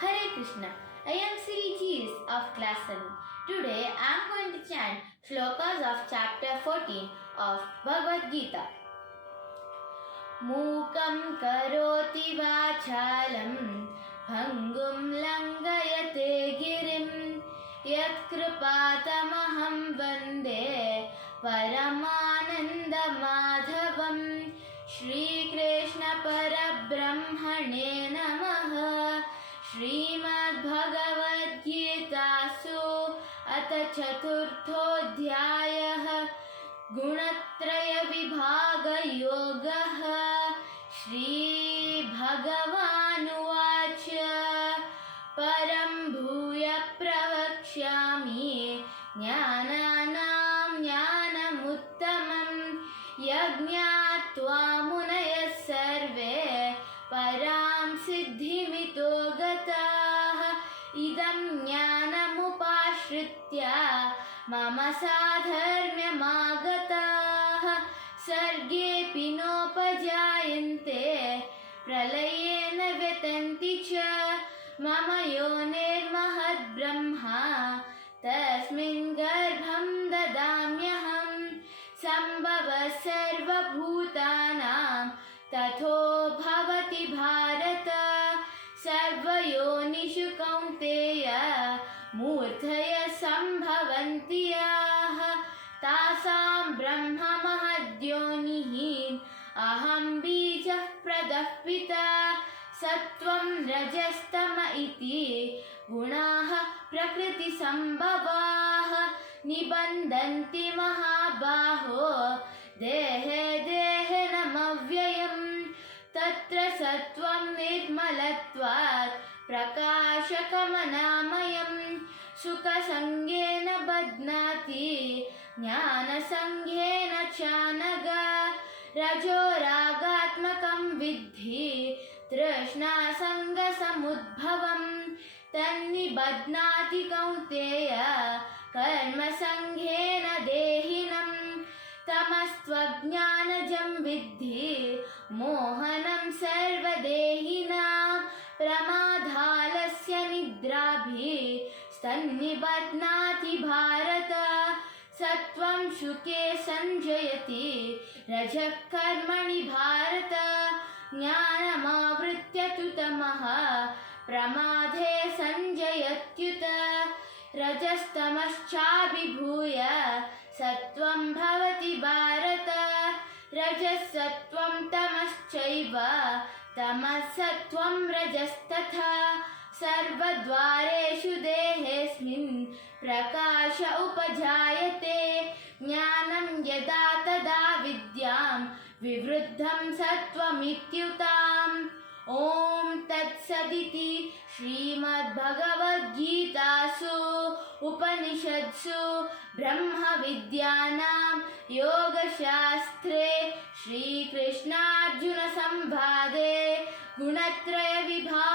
Hare Krishna. I am Sri Jees of class 7. Today I am going to chant shlokas of chapter 14 of Bhagavad Gita. Mukam karoti vachalam bhangum langayate girim yatkripatamaham vande paramananda madhavam Shri Krishna Parabrahmane Namaha Shrimad Bhagavad Gita Su Ata Chaturthodhyayah Gunatraya Vibhaga Yogaha Shri Bhagavanuvacha Param Bhuya Pravakshyami Jnananam Jnanamuttamam Yajñatva Munaya Sarve Param Siddhimito Gatah Idam Jnanamupashritya Mama Sadharmyamagatah Sarge Pinopajayante Pralayena Vetanti Cha Mama Yoner Mahad Brahma Tasmin Garbham Dadamyaham Sambhava Sarva Bhutanam Tatho Bhavati Bharata Sarva Yonishu Kaunteya Murthaya Sambhavantiyah Tasam Brahma Mahadyonihi Aham Bijah Pradah Pita Sattvam Rajastama Iti Gunaha Prakriti Sambhavaha Nibandanti Mahabaho Dehe Dehe Namavyayam Tatra Sattvam Nirmalatvat Prakashakamanayam Sukha Sangena Badnati Jnana Sangena Chanaga Rajo Ragatmakam Vidhi Trishna Sanga Samudbhavam Tanni Badnati Kaunteya Karma Sanghena Dehinam Tamastvajnanajam Vidhi Mohanam Sarva Dehinam Pramadhalasya Nidrabhi Stanni Badnati Bharata Sattvam Shuke Sanjayati Rajak Karmani Bharata Jnanamavritya Tutamaha Pramadhe Sanjayatyuta Rajastamaschaabhibhuya Sattvam Bhavati Bharata Rajasattvam Tamaschaiva Tamasattvam Rajastatha Sarvadvareshu Dehesmin Prakasha Upajayate Jnanam Yada Tada Vidyam Vivruddham Sattvamityutam Om Tat Saditi Shrimad Bhagavad Gita Su Upanishadsu Brahma Vidyanam Yoga Shastre Shri Krishna Arjuna Sambhade Gunatraya Vibha